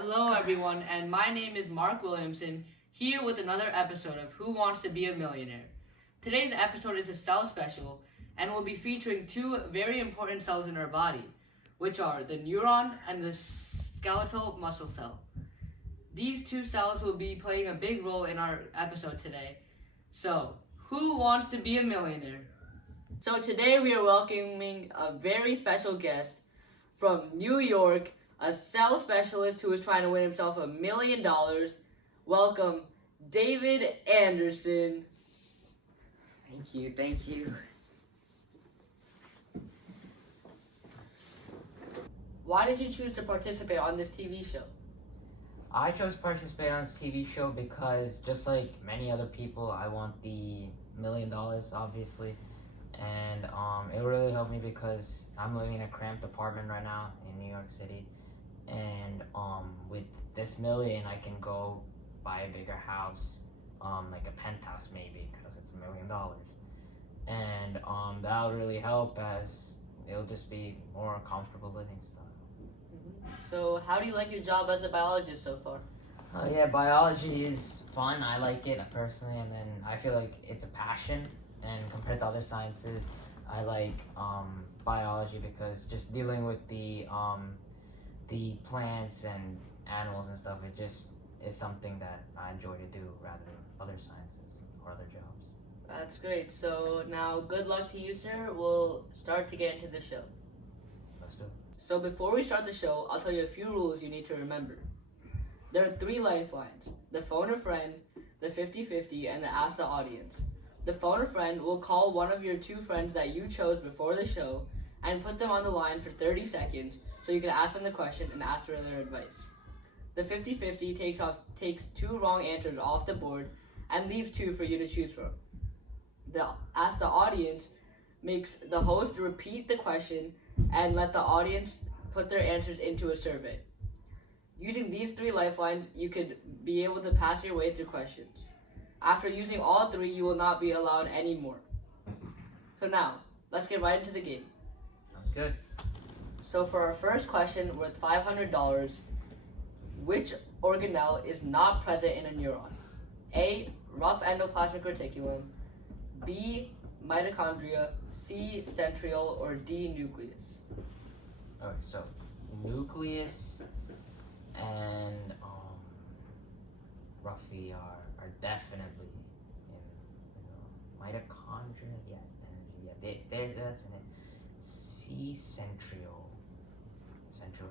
Hello, everyone, and my name is Mark Williamson, here with another episode of Who Wants to Be a Millionaire. Today's episode is a cell special, and we'll be featuring two very important cells in our body, which are the neuron and the skeletal muscle cell. These two cells will be playing a big role in our episode today. So, who wants to be a millionaire? So today we are welcoming a very special guest from New York, a cell specialist who is trying to win himself $1 million. Welcome, David Anderson. Thank you. Why did you choose to participate on this TV show? I chose to participate on this TV show because, just like many other people, I want the $1 million, obviously. And it really helped me because I'm living in a cramped apartment right now in New York City. And with this million, I can go buy a bigger house, like a penthouse maybe, because it's $1 million. And that'll really help, as it'll just be more comfortable living stuff. So how do you like your job as a biologist so far? Yeah, biology is fun. I like it personally, and then I feel like it's a passion. And compared to other sciences, I like biology because just dealing with the plants and animals and stuff, it just is something that I enjoy to do rather than other sciences or other jobs. That's great. So now, good luck to you, sir. We'll start to get into the show. Let's do it. So before we start the show, I'll tell you a few rules you need to remember. There are 3 lifelines: the phone a friend, the 50-50, and the ask the audience. The phone a friend will call one of your 2 friends that you chose before the show and put them on the line for 30 seconds so you can ask them the question and ask for their advice. The 50-50 takes 2 wrong answers off the board and leaves 2 for you to choose from. The ask the audience makes the host repeat the question and let the audience put their answers into a survey. Using these 3 lifelines, you could be able to pass your way through questions. After using all 3, you will not be allowed any more. So now, let's get right into the game. Sounds good. So for our first question worth $500, which organelle is not present in a neuron? A, rough endoplasmic reticulum, B, mitochondria, C, centriole, or D, nucleus? Okay, so nucleus and roughly are definitely in mitochondria. That's in it. C, centriole. Centriole.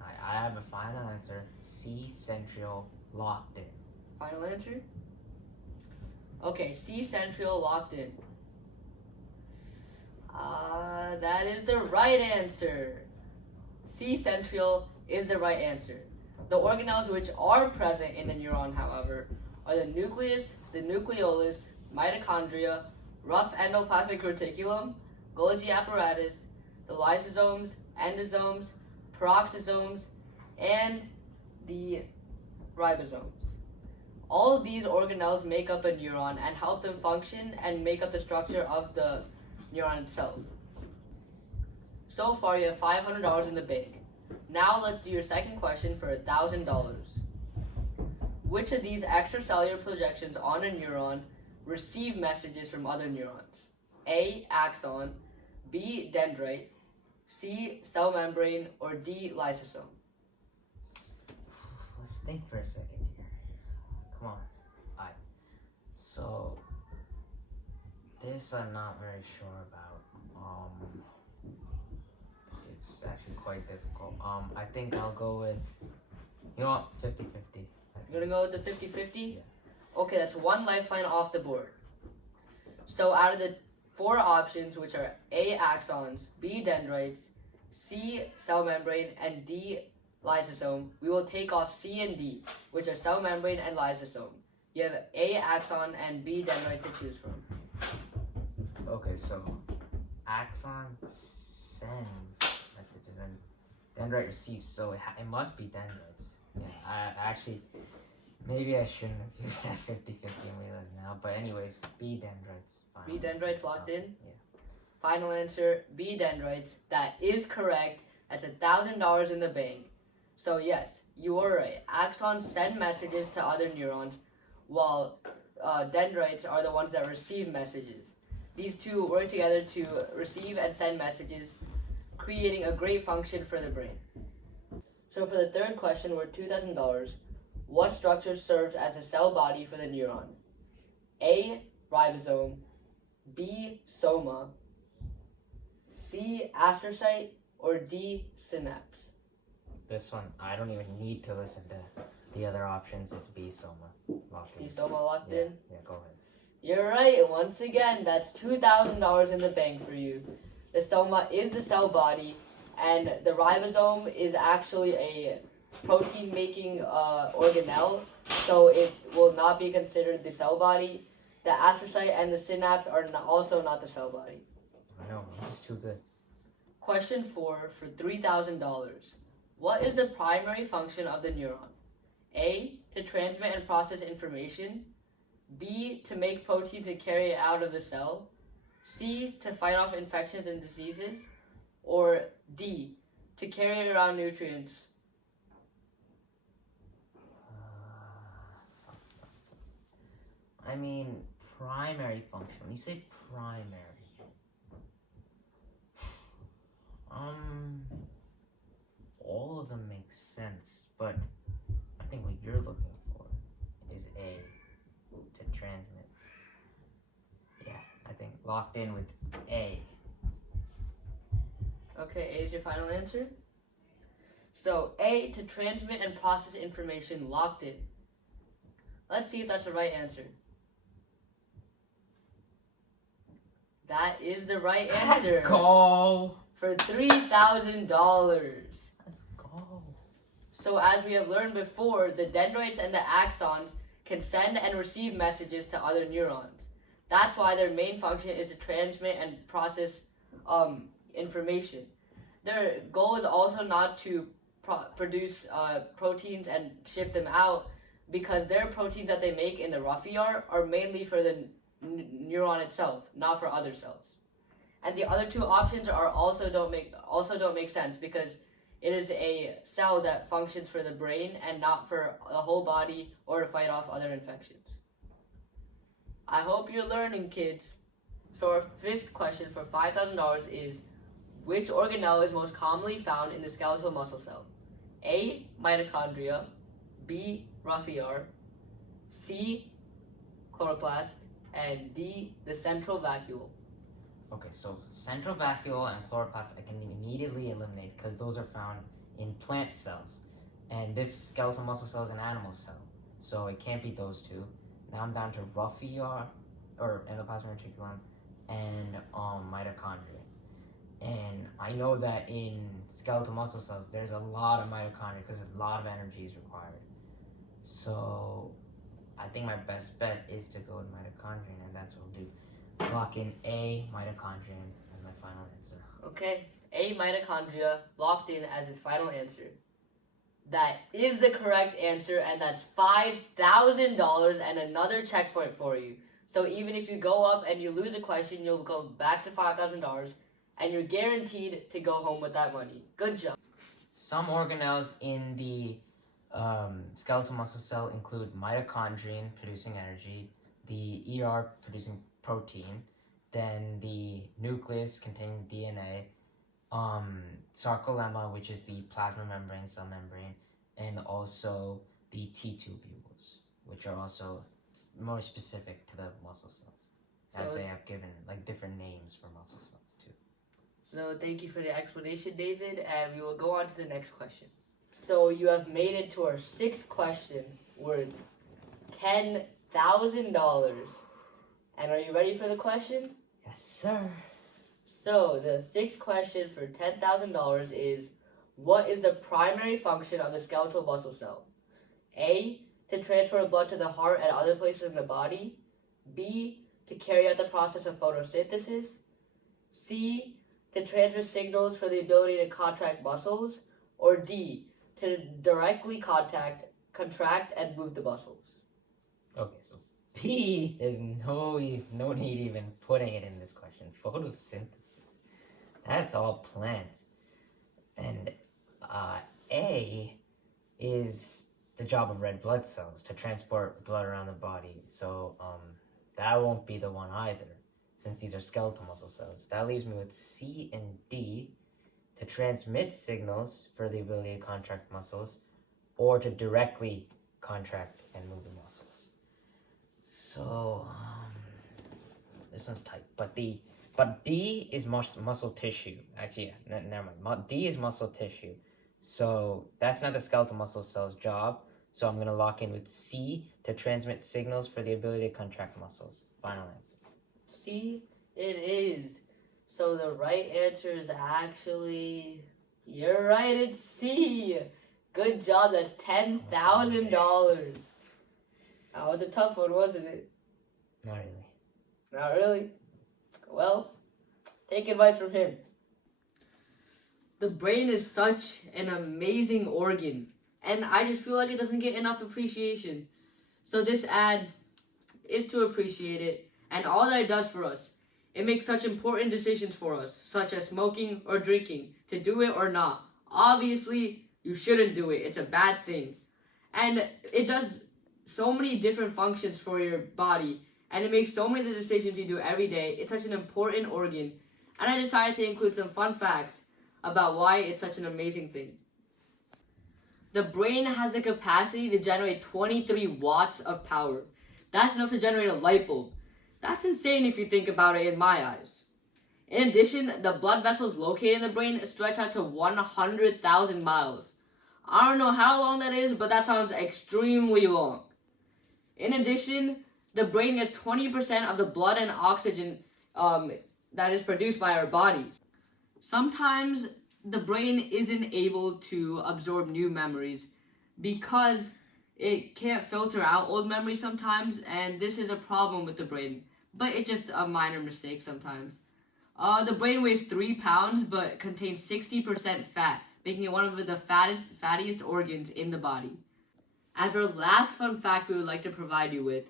I have a final answer. C, centriole, locked in. Final answer? Okay, C, centriole, locked in. That is the right answer. C, centriole is the right answer. The organelles which are present in the neuron, however, are the nucleus, the nucleolus, mitochondria, rough endoplasmic reticulum, Golgi apparatus, the lysosomes, endosomes, peroxisomes, and the ribosomes. All of these organelles make up a neuron and help them function and make up the structure of the neuron itself. So far, you have $500 in the bank. Now let's do your second question for $1,000. Which of these extracellular projections on a neuron receive messages from other neurons? A, axon, B, dendrite, C, cell membrane, or D, lysosome? Let's think for a second here. Come on. Alright. So this I'm not very sure about. It's actually quite difficult. I think I'll go with, 50-50. You're gonna go with the 50-50? Yeah. Okay, that's 1 lifeline off the board. So out of the 4 options, which are A, axons, B, dendrites, C, cell membrane, and D, lysosome, we will take off C and D, which are cell membrane and lysosome. You have A, axon, and B, dendrite to choose from. Okay, so axon sends messages and dendrite receives, so it must be dendrites. Yeah, I actually, maybe I shouldn't have used that 50-50 and realized now, but anyways, B, dendrites. B, dendrites locked in? Yeah. Final answer, B, dendrites. That is correct. That's $1,000 in the bank. So yes, you are right. Axons send messages to other neurons, while dendrites are the ones that receive messages. These two work together to receive and send messages, creating a great function for the brain. So for the third question, worth $2,000, what structure serves as a cell body for the neuron? A. Ribosome, B. Soma, C. Astrocyte, or D. Synapse? This one, I don't even need to listen to the other options. It's B Soma. Locked in. B. Soma locked Yeah, in? yeah, go ahead. You're right. Once again, that's $2,000 in the bank for you. The soma is the cell body, and the ribosome is actually a protein-making organelle, so it will not be considered the cell body. The astrocyte and the synapse are also not the cell body. I know, man, it's too good. Question 4 for $3,000. What is the primary function of the neuron? A. To transmit and process information. B. To make proteins and carry it out of the cell. C. To fight off infections and diseases. Or D. To carry around nutrients. I mean, primary function. When you say primary, all of them make sense, but I think what you're looking for is A, to transmit. Yeah, I think locked in with A. Okay, A is your final answer? So, A, to transmit and process information, locked in. Let's see if that's the right answer. That is the right answer. Let's go! For $3,000. Let's go. So as we have learned before, the dendrites and the axons can send and receive messages to other neurons. That's why their main function is to transmit and process information. Their goal is also not to produce proteins and ship them out, because their proteins that they make in the rough ER are mainly for the neuron itself, not for other cells. And the other two options are also don't make sense, because it is a cell that functions for the brain and not for the whole body or to fight off other infections. I hope you're learning, kids. So our fifth question for $5,000 is, which organelle is most commonly found in the skeletal muscle cell? A. Mitochondria, B. rough ER, C. Chloroplast, and D. the central vacuole. Okay, so central vacuole and chloroplast I can immediately eliminate because those are found in plant cells. And this skeletal muscle cell is an animal cell, so it can't be those two. Now I'm down to rough ER, or endoplasmic reticulum, and mitochondria. And I know that in skeletal muscle cells, there's a lot of mitochondria because a lot of energy is required. So I think my best bet is to go with mitochondria, and that's what we'll do. Lock in A, mitochondria, as my final answer. Okay, A. mitochondria, locked in as his final answer. That is the correct answer, and that's $5,000 and another checkpoint for you. So even if you go up and you lose a question, you'll go back to $5,000, and you're guaranteed to go home with that money. Good job. Some organelles in the skeletal muscle cell include mitochondrion, producing energy, the ER, producing protein, then the nucleus containing DNA, sarcolemma, which is the plasma membrane, cell membrane, and also the T-tubules, which are also more specific to the muscle cells, as they have given like different names for muscle cells too. So thank you for the explanation, David, and we will go on to the next question. So you have made it to our sixth question, worth $10,000. And are you ready for the question? Yes, sir. So the sixth question for $10,000 is, what is the primary function of the skeletal muscle cell? A. To transfer blood to the heart and other places in the body. B. To carry out the process of photosynthesis. C. To transfer signals for the ability to contract muscles. Or D. To directly contract and move the muscles. Okay, so B, there's no need even putting it in this question. Photosynthesis. That's all plants. And A, is the job of red blood cells to transport blood around the body. So that won't be the one either, since these are skeletal muscle cells. That leaves me with C and D, to transmit signals for the ability to contract muscles, or to directly contract and move the muscles. So this one's tight, but D is muscle tissue. Actually, yeah, never mind. D is muscle tissue, so that's not the skeletal muscle cell's job. So I'm gonna lock in with C, to transmit signals for the ability to contract muscles. Final answer. C, it is. So the right answer is actually, you're right, it's C. Good job, that's $10,000. That was a tough one, wasn't it? Not really. Not really? Well, take advice from him. The brain is such an amazing organ, and I just feel like it doesn't get enough appreciation. So this ad is to appreciate it, and all that it does for us. It makes such important decisions for us, such as smoking or drinking, to do it or not. Obviously, you shouldn't do it. It's a bad thing. And it does so many different functions for your body, and it makes so many of the decisions you do every day. It's such an important organ. And I decided to include some fun facts about why it's such an amazing thing. The brain has the capacity to generate 23 watts of power. That's enough to generate a light bulb. That's insane if you think about it in my eyes. In addition, the blood vessels located in the brain stretch out to 100,000 miles. I don't know how long that is, but that sounds extremely long. In addition, the brain gets 20% of the blood and oxygen that is produced by our bodies. Sometimes the brain isn't able to absorb new memories because it can't filter out old memories sometimes, and this is a problem with the brain. But it's just a minor mistake sometimes. The brain weighs 3 pounds, but contains 60% fat, making it one of the fattiest organs in the body. As our last fun fact we would like to provide you with,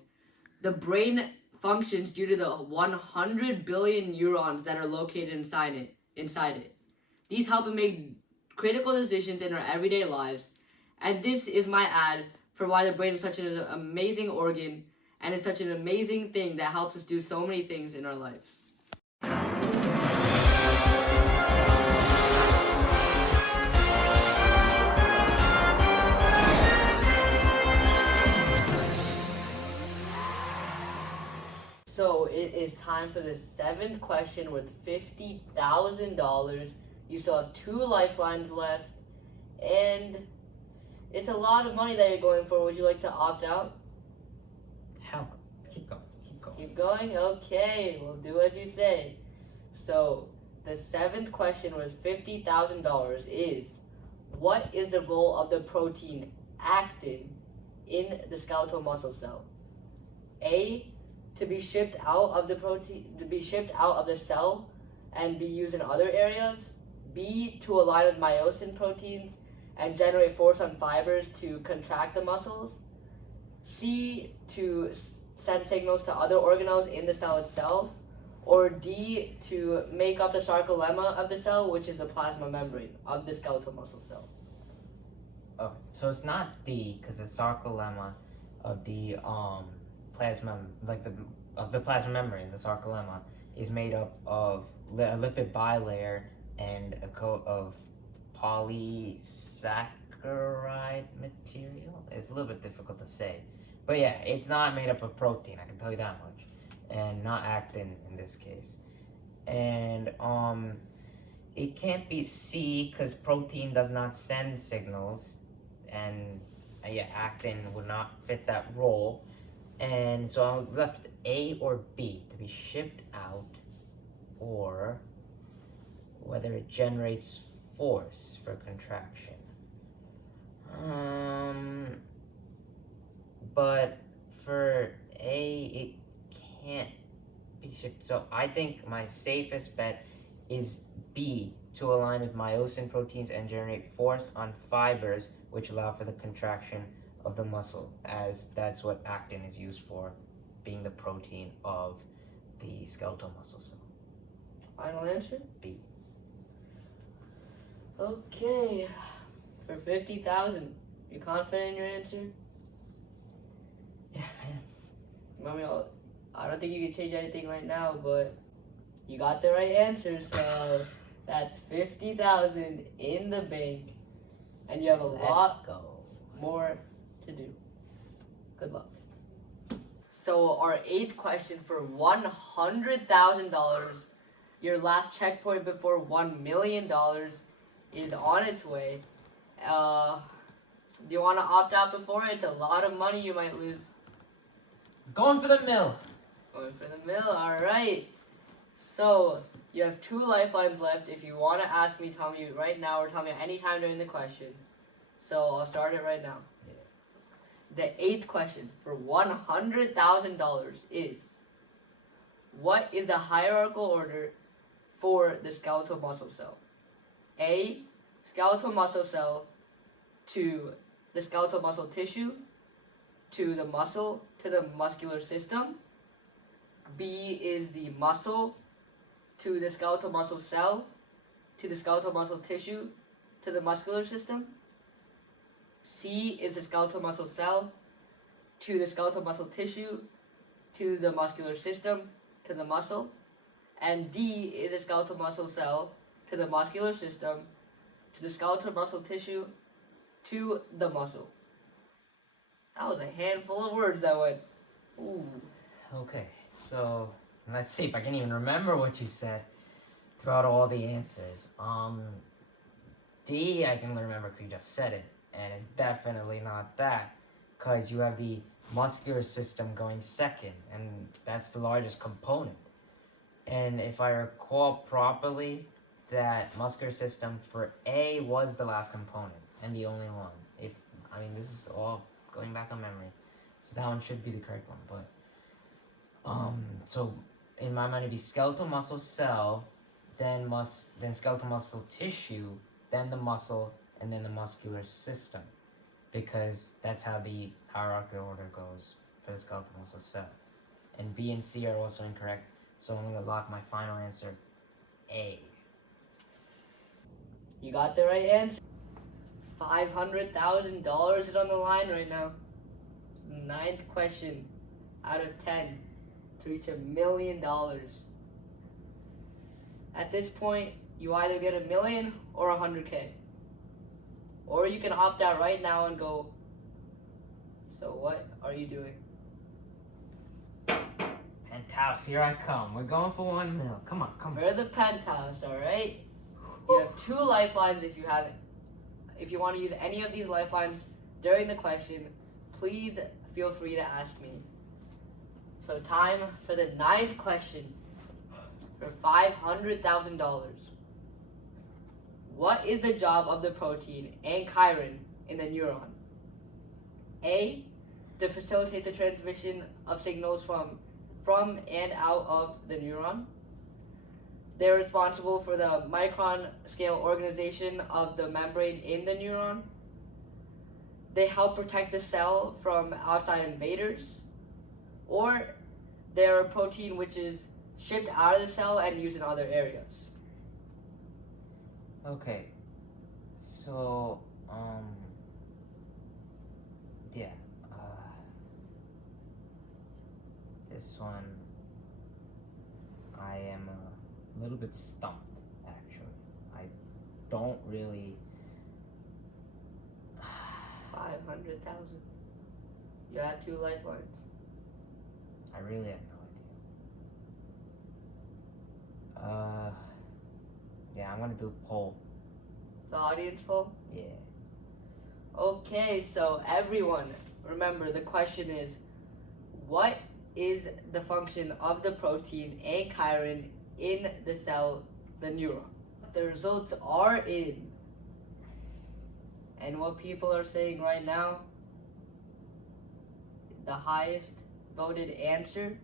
the brain functions due to the 100 billion neurons that are located inside it. These help us make critical decisions in our everyday lives, and this is my ad for why the brain is such an amazing organ, and it's such an amazing thing that helps us do so many things in our lives. So it is time for the 7th question worth $50,000. You still have 2 lifelines left, and it's a lot of money that you're going for. Would you like to opt out? Hell, keep going. Keep going? Okay, we'll do as you say. So the 7th question worth $50,000 is, what is the role of the protein actin in the skeletal muscle cell? A, to be shipped out of the cell and be used in other areas. B, to align with myosin proteins and generate force on fibers to contract the muscles. C, to send signals to other organelles in the cell itself. Or D, to make up the sarcolemma of the cell, which is the plasma membrane of the skeletal muscle cell. Oh, so it's not D, because the sarcolemma of the plasma, the plasma membrane, the sarcolemma, is made up of a lipid bilayer and a coat of polysaccharide material. It's a little bit difficult to say, but yeah, it's not made up of protein, I can tell you that much, and not actin in this case. And it can't be C, because protein does not send signals, and yeah, actin would not fit that role. And so I'm left with A or B, to be shipped out, or whether it generates force for contraction. But for A, it can't be shipped. So I think my safest bet is B, to align with myosin proteins and generate force on fibers, which allow for the contraction of the muscle, as that's what actin is used for, being the protein of the skeletal muscle cell. Final answer? B. Okay, for 50,000. You confident in your answer? Yeah, I am. Remember, I don't think you can change anything right now, but you got the right answer, so that's 50,000 in the bank, and you have a lot more to do. Good luck. So our 8th question for $100,000, your last checkpoint before $1 million is on its way. Do you want to opt out before? It's a lot of money you might lose. Going for the mill. Going for the mill, alright. So, you have 2 lifelines left. If you want to ask me, tell me right now or tell me anytime during the question. So, I'll start it right now. Yeah. The 8th question for $100,000 is, what is the hierarchical order for the skeletal muscle cell? A, skeletal muscle cell to the skeletal muscle tissue, to the muscle, to the muscular system. B is the muscle to the skeletal muscle cell, to the skeletal muscle tissue, to the muscular system. C is the skeletal muscle cell to the skeletal muscle tissue, to the muscular system, to the muscle. And D is the skeletal muscle cell to the muscular system, to the skeletal muscle tissue, to the muscle. That was a handful of words that went. Ooh. Okay, so let's see if I can even remember what you said throughout all the answers. D, I can remember because you just said it, and it's definitely not that, because you have the muscular system going second, and that's the largest component. And if I recall properly, that muscular system for A was the last component and the only one. This is all going back on memory, so that one should be the correct one. But so in my mind, it'd be skeletal muscle cell, then skeletal muscle tissue, then the muscle, and then the muscular system, because that's how the hierarchical order goes for the skeletal muscle cell. And B and C are also incorrect, so I'm gonna lock my final answer, A. You got the right answer. $500,000 is on the line right now. 9th question out of 10 to reach $1 million. At this point, you either get $1 million or $100K. Or you can opt out right now and go. So what are you doing? Penthouse, here I come. We're going for $1 million. Come on, come on. For the penthouse, alright? You have 2 lifelines if you have it. If you want to use any of these lifelines during the question, please feel free to ask me. So time for the 9th question for $500,000. What is the job of the protein ankyrin in the neuron? A, to facilitate the transmission of signals from and out of the neuron. They're responsible for the micron scale organization of the membrane in the neuron. They help protect the cell from outside invaders. Or they're a protein which is shipped out of the cell and used in other areas. Okay, so, yeah, this one, I am a little bit stumped, actually. I don't really... 500,000. You have 2 lifelines. I really have no idea. Yeah, I'm gonna do a poll. The audience poll? Yeah. Okay, so everyone, remember the question is, what is the function of the protein ankyrin in the cell, the neuron? The results are in. And what people are saying right now, the highest voted answer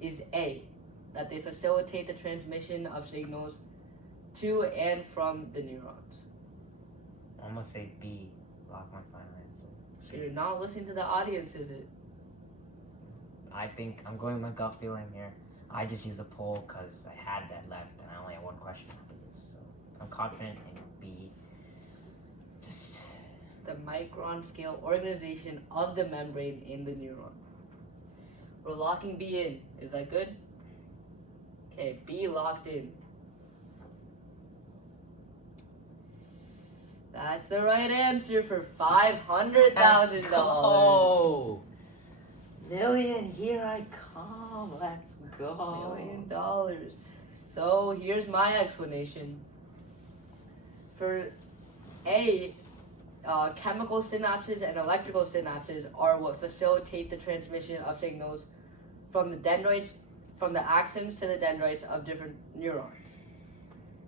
is A, that they facilitate the transmission of signals to and from the neurons. I'm gonna say B, lock my final answer. So you're not listening to the audience, is it? I think I'm going with my gut feeling here. I just used the poll because I had that left and I only had 1 question after this. So I'm confident in B. Just the micron scale organization of the membrane in the neuron. We're locking B in. Is that good? Okay, B locked in. That's the right answer for $500,000. Oh, million, here I come. Let's go. $1 million. So here's my explanation. For A, chemical synapses and electrical synapses are what facilitate the transmission of signals from the dendrites, from the axons to the dendrites of different neurons.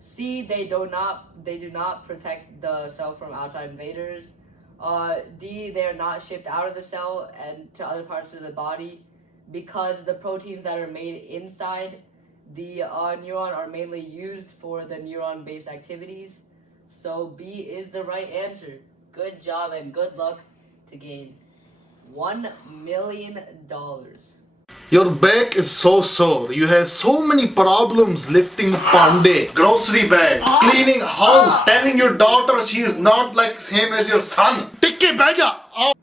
C, they do not protect the cell from outside invaders. D, they are not shipped out of the cell and to other parts of the body because the proteins that are made inside the neuron are mainly used for the neuron-based activities. So B is the right answer. Good job and good luck to gain $1 million. Your back is so sore. You have so many problems lifting pandey, grocery bag, cleaning house, telling your daughter she is not like same as your son. Tikke baja.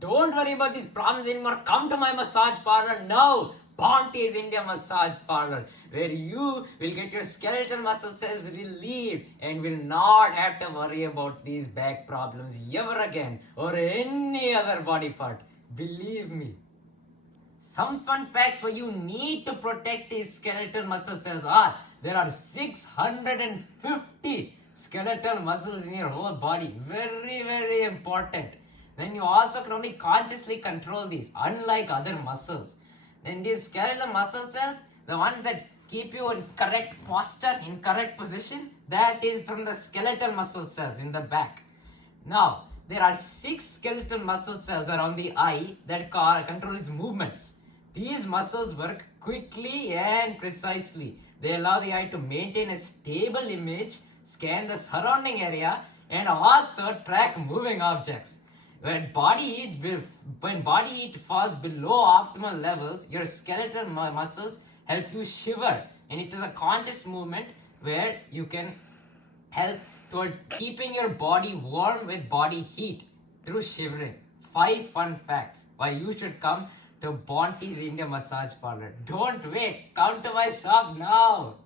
Don't worry about these problems anymore. Come to my massage parlor now. Bonte's India Massage Parlor, where you will get your skeletal muscle cells relieved and will not have to worry about these back problems ever again or any other body part. Believe me. Some fun facts where you need to protect these skeletal muscle cells are there are 650 skeletal muscles in your whole body. Very, very important. Then you also can only consciously control these, unlike other muscles. Then these skeletal muscle cells, the ones that keep you in correct posture, in correct position, that is from the skeletal muscle cells in the back. Now, there are 6 skeletal muscle cells around the eye that control its movements. These muscles work quickly and precisely. They allow the eye to maintain a stable image, scan the surrounding area, and also track moving objects. When body heat falls below optimal levels, your skeletal muscles help you shiver, and it is a conscious movement where you can help towards keeping your body warm with body heat through shivering. 5 fun facts why you should come to Bonte's India Massage Parlor. Don't wait, come to my shop now.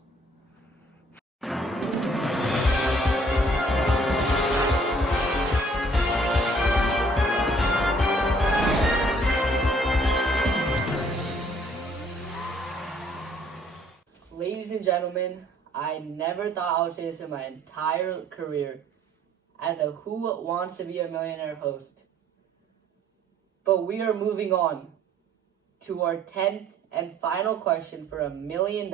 Ladies and gentlemen, I never thought I would say this in my entire career as a Who Wants to Be a Millionaire host. But we are moving on to our 10th and final question for $1 million.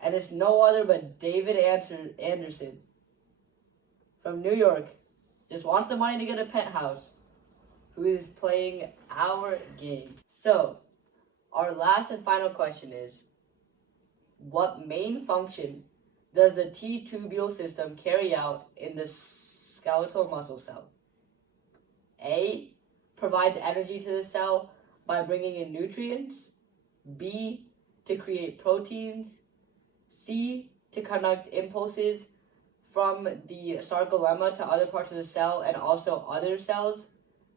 And it's no other but David Anderson from New York, just wants the money to get a penthouse, who is playing our game. So, our last and final question is, what main function does the T-tubule system carry out in the skeletal muscle cell? A, provides energy to the cell by bringing in nutrients. B, to create proteins. C, to conduct impulses from the sarcolemma to other parts of the cell and also other cells.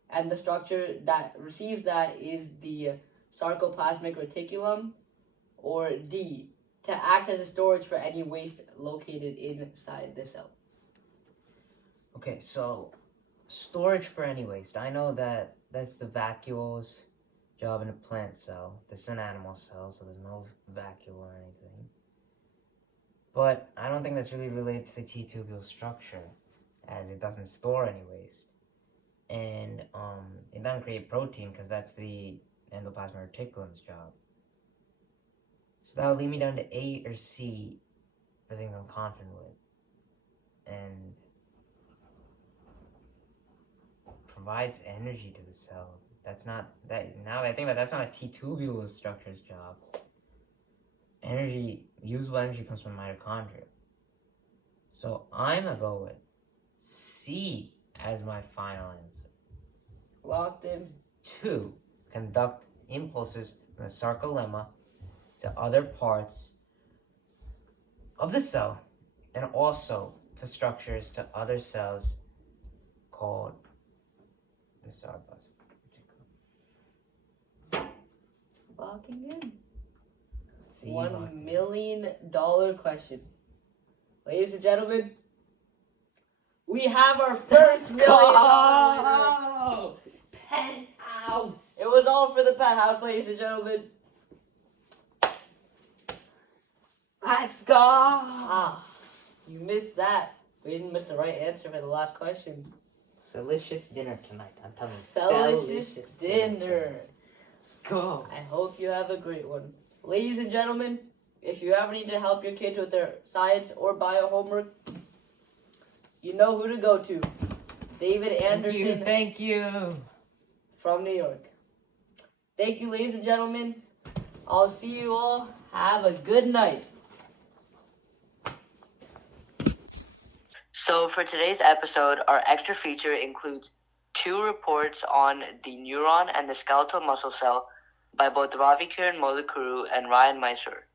And the structure that receives that is the sarcoplasmic reticulum. Or D, to act as a storage for any waste located inside the cell. Okay, so storage for any waste. I know that that's the vacuole's job in a plant cell. This is an animal cell, so there's no vacuole or anything. But I don't think that's really related to the T-tubule structure, as it doesn't store any waste. And it doesn't create protein, because that's the endoplasmic reticulum's job. So that would lead me down to A or C, I think I'm confident with. And provides energy to the cell. That's not that. Now that I think about it, that's not a T-tubule structure's job. Usable energy comes from mitochondria. So I'm gonna go with C as my final answer. Locked in. 2, conduct impulses from the sarcolemma to other parts of the cell and also to structures to other cells called the Starbucks. Locking in. See, $1 million question. Ladies and gentlemen, we have our first $1 million winner. Penthouse. It was all for the penthouse, ladies and gentlemen. Let's go. Ah, you missed that. We didn't miss the right answer for the last question. Delicious dinner tonight. I'm telling you. Delicious dinner. Let's go. I hope you have a great one. Ladies and gentlemen, if you ever need to help your kids with their science or bio homework, you know who to go to. David Anderson. Thank you. From New York. Thank you, ladies and gentlemen. I'll see you all. Have a good night. So for today's episode, our extra feature includes 2 reports on the neuron and the skeletal muscle cell by both Ravi Kiran Molekuru and Ryan Mysore.